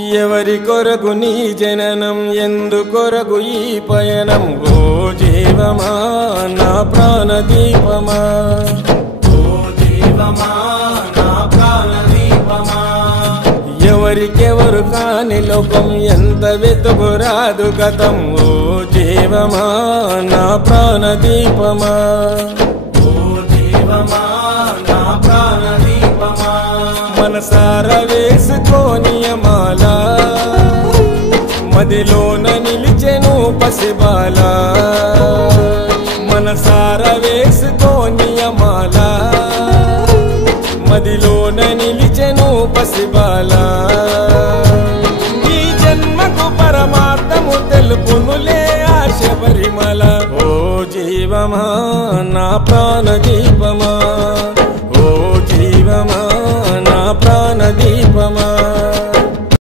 ఎవరి కొరకు నీ జననం ఎందు కొరకు ఈ పయనం ఓ జీవమా నా ప్రాణదీపమా ఓ జీవమా నా ప్రాణదీపమా ఎవరికెవరు కాని లోకం ఎంత వెతుకురాదు గతం ఓ జీవమా నా ప్రాణదీపమా ఓ జీవమా నా ప్రాణదీపమా మనసార వేసుకోని మాల మదిలోన నిలిచెను పసిబాల మనసార వేసుకోని మాల మదిలోన నిలిచెను పసిబాల ఈ జన్మకు పరమార్థము తెలుపునులే ఆశ పరిమళ ఓ జీవమా నా ప్రాణదీపమా